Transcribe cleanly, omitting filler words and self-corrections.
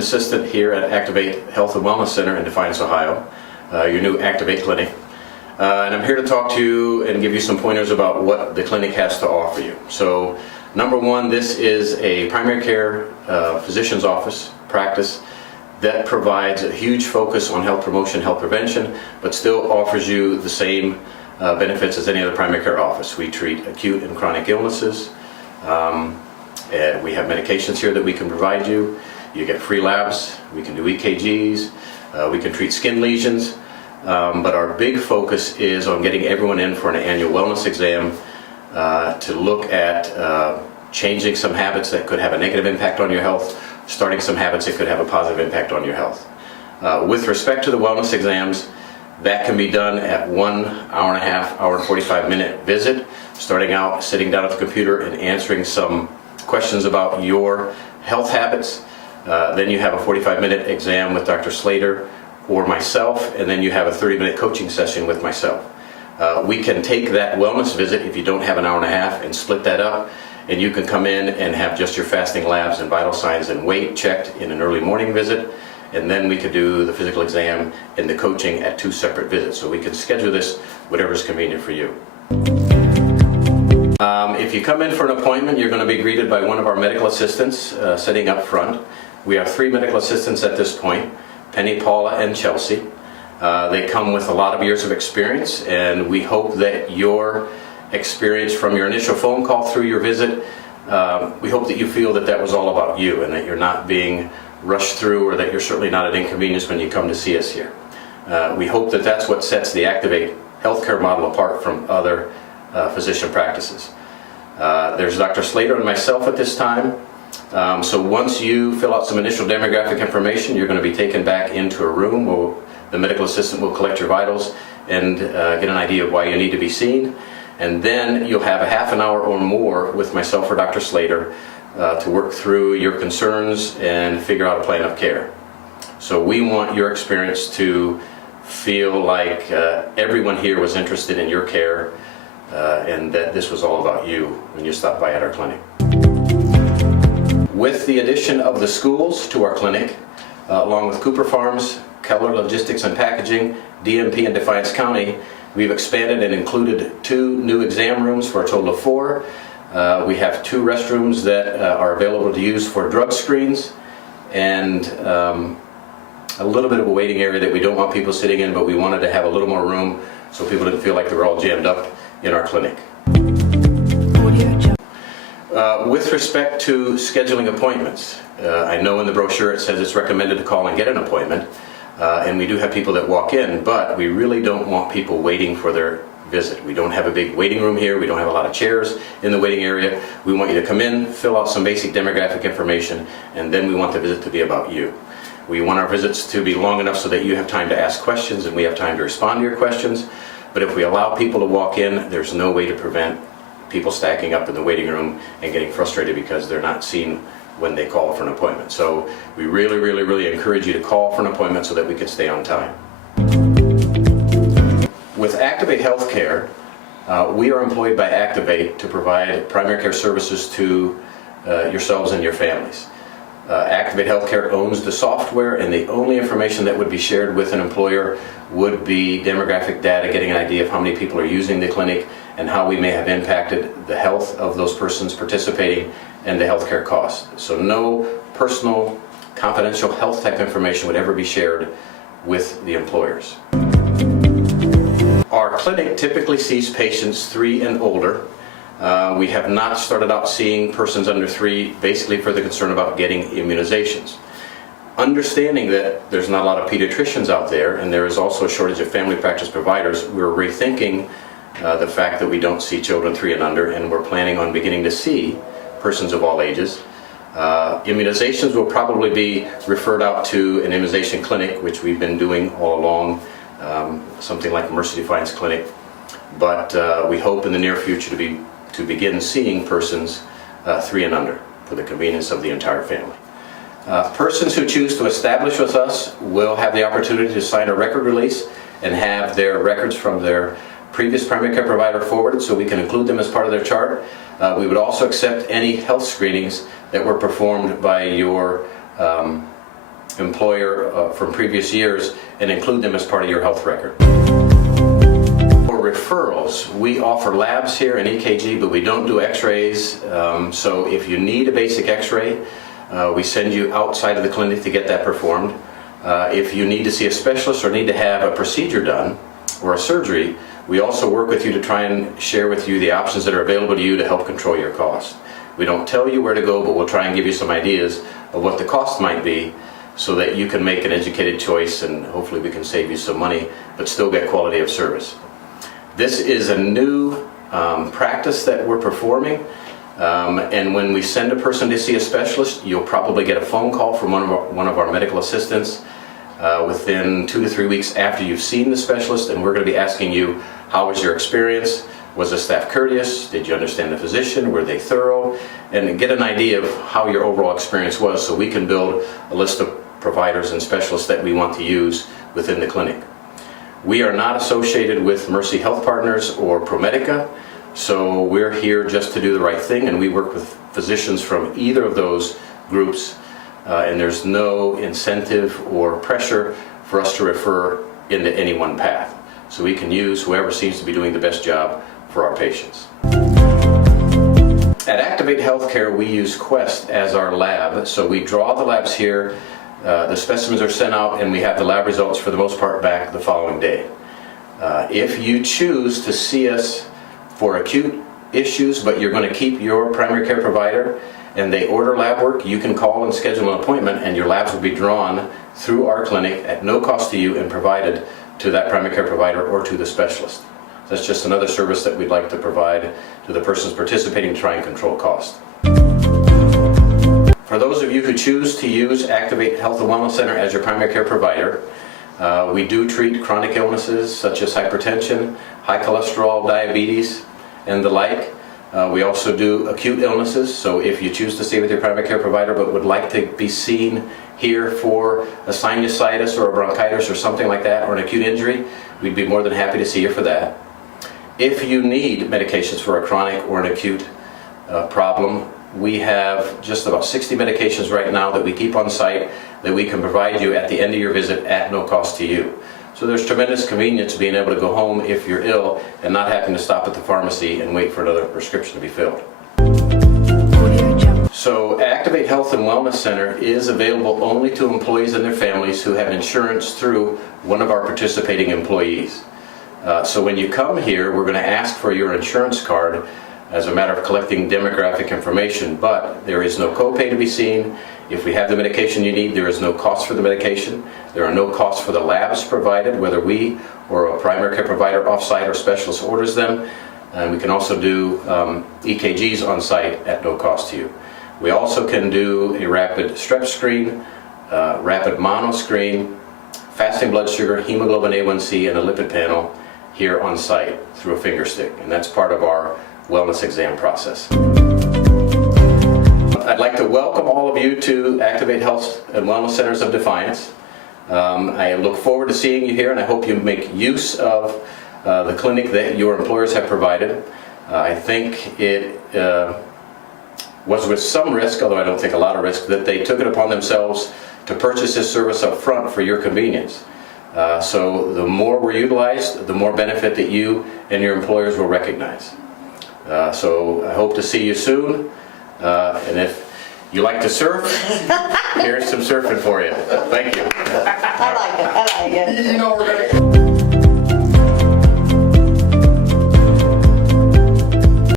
assistant here at Activate Health and Wellness Center in Defiance, Ohio, your new Activate clinic. And I'm here to talk to you and give you some pointers about what the clinic has to offer you. So, number one, this is a primary care physician's office practice that provides a huge focus on health promotion, health prevention, but still offers you the same benefits as any other primary care office. We treat acute and chronic illnesses. We have medications here that we can provide you. You get free labs. We can do EKGs. We can treat skin lesions. But our big focus is on getting everyone in for an annual wellness exam to look at changing some habits that could have a negative impact on your health, starting some habits that could have a positive impact on your health. With respect to the wellness exams, that can be done at 1 hour and a half, hour and 45-minute visit, starting out sitting down at the computer and answering some questions about your health habits. Then you have a 45-minute exam with Dr. Slater or myself, and then you have a 30-minute coaching session with myself. We can take that wellness visit, if you don't have an hour and a half, and split that up, and you can come in and have just your fasting labs and vital signs and weight checked in an early morning visit, and then we could do the physical exam and the coaching at 2 separate visits. So we can schedule this whatever's convenient for you. If you come in for an appointment, you're going to be greeted by one of our medical assistants sitting up front. We have 3 medical assistants at this point, Penny, Paula, and Chelsea. They come with a lot of years of experience, and we hope that your experience from your initial phone call through your visit, we hope that you feel that that was all about you and that you're not being rushed through, or that you're certainly not an inconvenience when you come to see us here. We hope that that's what sets the Activate healthcare model apart from other physician practices. There's Dr. Slater and myself at this time. So once you fill out some initial demographic information, you're going to be taken back into a room where the medical assistant will collect your vitals and get an idea of why you need to be seen. And then you'll have a half an hour or more with myself or Dr. Slater to work through your concerns and figure out a plan of care. So we want your experience to feel like everyone here was interested in your care and that this was all about you when you stopped by at our clinic. With the addition of the schools to our clinic, along with Cooper Farms, Keller Logistics and Packaging, DMP and Defiance County, we've expanded and included 2 new exam rooms for a total of 4. We have 2 restrooms that are available to use for drug screens, and a little bit of a waiting area that we don't want people sitting in, but we wanted to have a little more room so people didn't feel like they were all jammed up in our clinic. With respect to scheduling appointments, I know in the brochure it says it's recommended to call and get an appointment, and we do have people that walk in, but we really don't want people waiting for their visit. We don't have a big waiting room here. We don't have a lot of chairs in the waiting area. We want you to come in, fill out some basic demographic information, and then we want the visit to be about you. We want our visits to be long enough so that you have time to ask questions and we have time to respond to your questions. But if we allow people to walk in, there's no way to prevent people stacking up in the waiting room and getting frustrated because they're not seen when they call for an appointment. So we really encourage you to call for an appointment so that we can stay on time. With Activate Healthcare, we are employed by Activate to provide primary care services to yourselves and your families. Activate Healthcare owns the software, and the only information that would be shared with an employer would be demographic data, getting an idea of how many people are using the clinic and how we may have impacted the health of those persons participating and the healthcare costs. So no personal, confidential health type information would ever be shared with the employers. Our clinic typically sees patients 3 and older. We have not started out seeing persons under 3, basically for the concern about getting immunizations. Understanding that there's not a lot of pediatricians out there, and there is also a shortage of family practice providers, we're rethinking the fact that we don't see children 3 and under, and we're planning on beginning to see persons of all ages. Immunizations will probably be referred out to an immunization clinic, which we've been doing all along, something like Mercy Defiance Clinic. But we hope in the near future to begin seeing persons 3 and under for the convenience of the entire family. Persons who choose to establish with us will have the opportunity to sign a record release and have their records from their previous primary care provider forwarded so we can include them as part of their chart. We would also accept any health screenings that were performed by your employer from previous years and include them as part of your health record. For referrals, we offer labs here and EKG, but we don't do x-rays. So if you need a basic x-ray, we send you outside of the clinic to get that performed. If you need to see a specialist or need to have a procedure done or a surgery, we also work with you to try and share with you the options that are available to you to help control your cost. We don't tell you where to go, but we'll try and give you some ideas of what the cost might be so that you can make an educated choice, and hopefully we can save you some money but still get quality of service. This is a new practice that we're performing, and when we send a person to see a specialist, you'll probably get a phone call from one of our medical assistants within 2 to 3 weeks after you've seen the specialist, and we're going to be asking you, how was your experience? Was the staff courteous? Did you understand the physician? Were they thorough? And get an idea of how your overall experience was so we can build a list of providers and specialists that we want to use within the clinic. We are not associated with Mercy Health Partners or ProMedica, so we're here just to do the right thing, and we work with physicians from either of those groups, and there's no incentive or pressure for us to refer into any one path. So we can use whoever seems to be doing the best job for our patients. At Activate Healthcare, we use Quest as our lab, so we draw the labs here, the specimens are sent out, and we have the lab results for the most part back the following day. If you choose to see us for acute issues, but you're going to keep your primary care provider and they order lab work, you can call and schedule an appointment, and your labs will be drawn through our clinic at no cost to you and provided to that primary care provider or to the specialist. That's just another service that we'd like to provide to the persons participating to try and control cost. For those of you who choose to use Activate Health and Wellness Center as your primary care provider, we do treat chronic illnesses such as hypertension, high cholesterol, diabetes, and the like. We also do acute illnesses, so if you choose to stay with your primary care provider but would like to be seen here for a sinusitis or a bronchitis or something like that, or an acute injury, we'd be more than happy to see you for that. If you need medications for a chronic or an acute problem, we have just about 60 medications right now that we keep on site that we can provide you at the end of your visit at no cost to you. So there's tremendous convenience being able to go home if you're ill and not having to stop at the pharmacy and wait for another prescription to be filled. So Activate Health and Wellness Center is available only to employees and their families who have insurance through one of our participating employees. So when you come here, we're going to ask for your insurance card as a matter of collecting demographic information, but there is no copay to be seen. If we have the medication you need, there is no cost for the medication. There are no costs for the labs provided, whether we or a primary care provider off-site or specialist orders them. And we can also do EKGs on site at no cost to you. We also can do a rapid strep screen, rapid mono screen, fasting blood sugar, hemoglobin A1C, and a lipid panel here on site through a finger stick, and that's part of our wellness exam process. I'd like to welcome all of you to Activate Health and Wellness Centers of Defiance. I look forward to seeing you here, and I hope you make use of the clinic that your employers have provided. I think it was with some risk, although I don't think a lot of risk, that they took it upon themselves to purchase this service up front for your convenience. So the more we're utilized, the more benefit that you and your employers will recognize. So I hope to see you soon, and if you like to surf, here's some surfing for you. Thank you. I like it. I like it. You know we're gonna